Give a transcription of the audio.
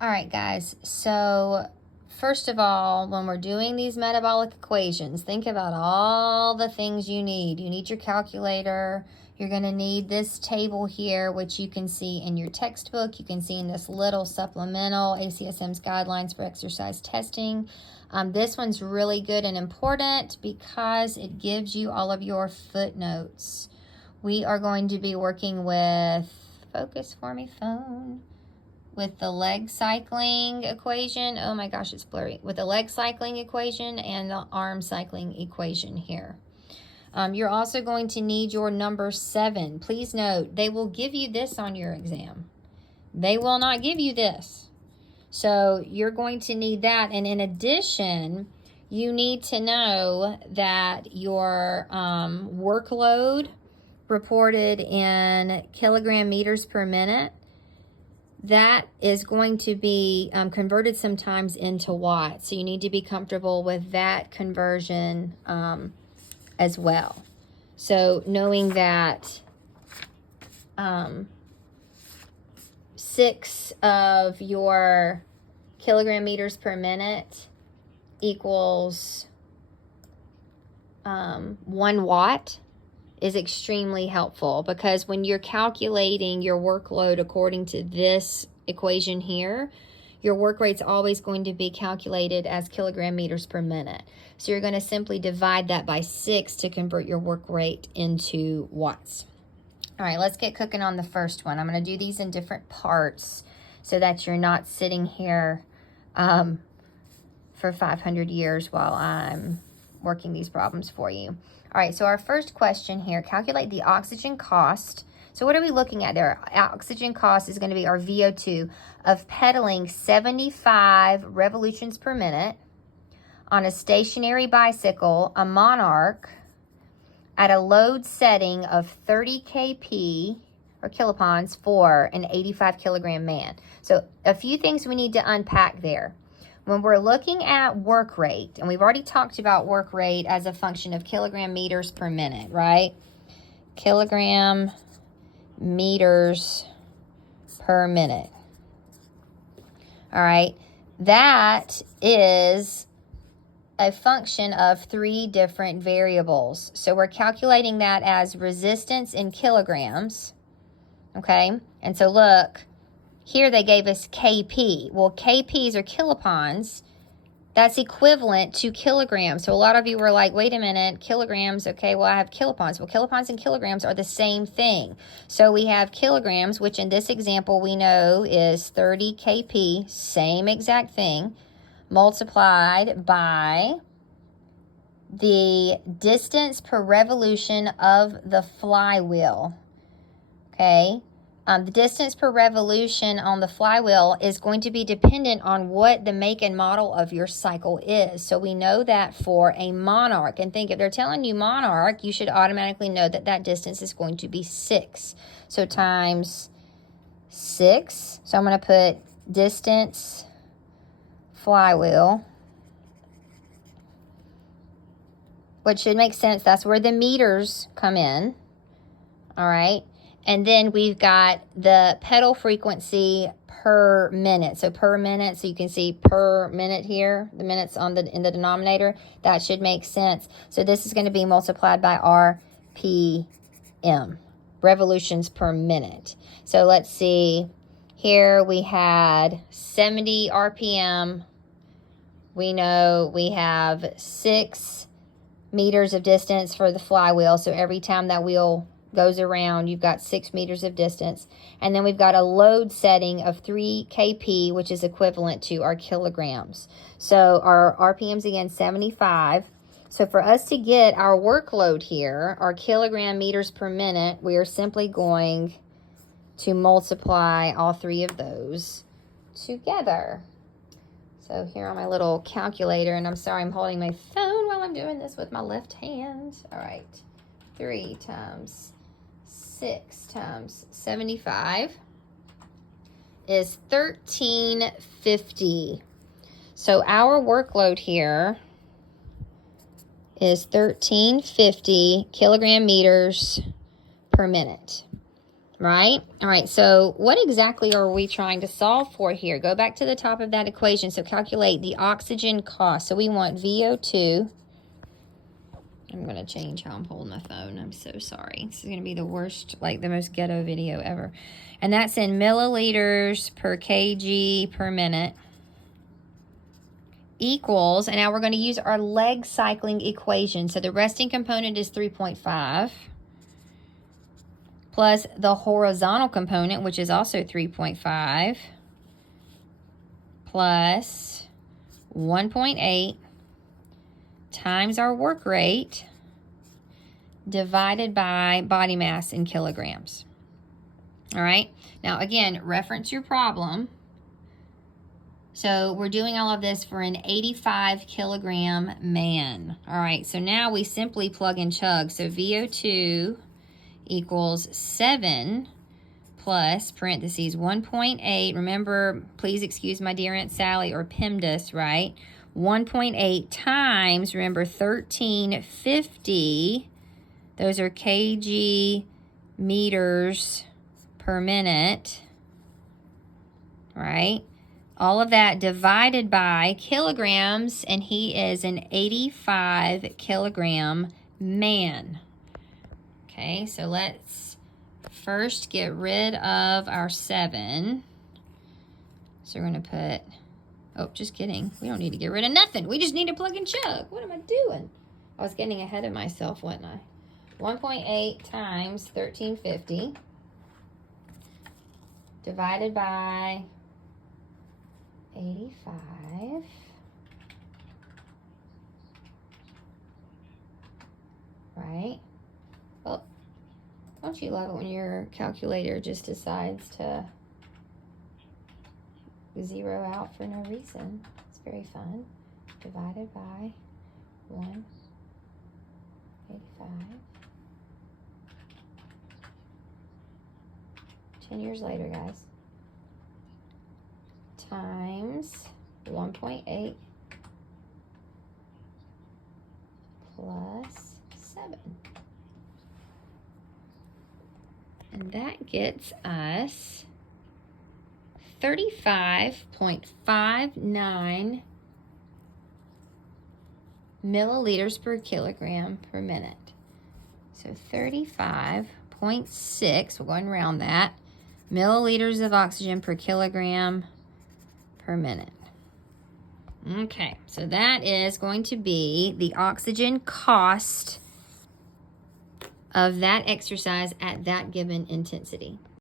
All right, guys. So first of all, when we're doing these metabolic equations, think about all the things you need. You need your calculator. You're going to need this table here, which you can see in your textbook. You can see in this little supplemental ACSM's guidelines for exercise testing. This one's really good and important because it gives you all of your footnotes. We are going to be working with, focus for me, phone, with the leg cycling equation. Oh my gosh, it's blurry. With the leg cycling equation and the arm cycling equation here. You're also going to need your number 7. Please note, they will give you this on your exam. They will not give you this. So you're going to need that. And in addition, you need to know that your workload reported in kilogram meters per minute, that is going to be converted sometimes into watts. So you need to be comfortable with that conversion as well. So knowing that 6 of your kilogram meters per minute equals 1 watt is extremely helpful, because when you're calculating your workload according to this equation here, your work rate's always going to be calculated as kilogram meters per minute. So you're going to simply divide that by 6 to convert your work rate into watts. All right, let's get cooking on the first one. I'm going to do these in different parts so that you're not sitting here for 500 years while I'm working these problems for you. All right, so our first question here, calculate the oxygen cost. So what are we looking at there? Oxygen cost is going to be our VO2 of pedaling 75 revolutions per minute on a stationary bicycle, a Monarch, at a load setting of 30 kp or kilopounds for an 85 kilogram man. So a few things we need to unpack there. When we're looking at work rate, and we've already talked about work rate as a function of kilogram meters per minute, right? Kilogram meters per minute. All right, that is a function of 3 different variables. So we're calculating that as resistance in kilograms, okay? And so look, here they gave us kp. Well, kp's are kilopounds. That's equivalent to kilograms. So a lot of you were like, wait a minute, kilograms, okay, well, I have kilopounds. Well, kilopounds and kilograms are the same thing. So we have kilograms, which in this example we know is 30 kp, same exact thing, multiplied by the distance per revolution of the flywheel, okay? The distance per revolution on the flywheel is going to be dependent on what the make and model of your cycle is. So we know that for a Monarch. And think, if they're telling you Monarch, you should automatically know that that distance is going to be 6. So times 6. So I'm going to put distance flywheel, which should make sense. That's where the meters come in. All right. And then we've got the pedal frequency per minute. So per minute, so you can see per minute here, the minutes in the denominator. That should make sense. So this is going to be multiplied by RPM, revolutions per minute. So let's see. Here we had 70 RPM. We know we have 6 meters of distance for the flywheel. So every time that wheel goes around, you've got 6 meters of distance. And then we've got a load setting of 3 kp, which is equivalent to our kilograms. So our RPMs, again, 75. So for us to get our workload here, our kilogram meters per minute, we are simply going to multiply all 3 of those together. So here on my little calculator, and I'm sorry I'm holding my phone while I'm doing this with my left hand. All right, 3 times 6 times 75 is 1350. So our workload here is 1350 kilogram meters per minute. right? All right, so what exactly are we trying to solve for here? Go back to the top of that equation. So calculate the oxygen cost. So we want VO2. I'm going to change how I'm holding my phone. I'm so sorry. This is going to be the worst, like the most ghetto video ever. And that's in milliliters per kg per minute equals, and now we're going to use our leg cycling equation. So the resting component is 3.5 plus the horizontal component, which is also 3.5 plus 1.8 times our work rate divided by body mass in kilograms. All right. Now, again, reference your problem. So we're doing all of this for an 85 kilogram man. All right. So now we simply plug and chug. So VO2 equals 7 plus parentheses 1.8. Remember, please excuse my dear Aunt Sally, or PEMDAS, right? 1.8 times, remember, 1350. Those are kg meters per minute, right? All of that divided by kilograms, and he is an 85 kilogram man. Okay, so let's first get rid of our 7. So we're going to put, oh, just kidding. We don't need to get rid of nothing. We just need to plug and chug. What am I doing? I was getting ahead of myself, wasn't I? 1.8 times 1350 divided by 85. Right? Well, don't you love it when your calculator just decides to zero out for no reason? It's very fun. Divided by 185. 10 years later, guys. Times 1.8 plus 7. And that gets us 35.59 milliliters per kilogram per minute. So 35.6, we're going around that, milliliters of oxygen per kilogram per minute. Okay, so that is going to be the oxygen cost of that exercise at that given intensity.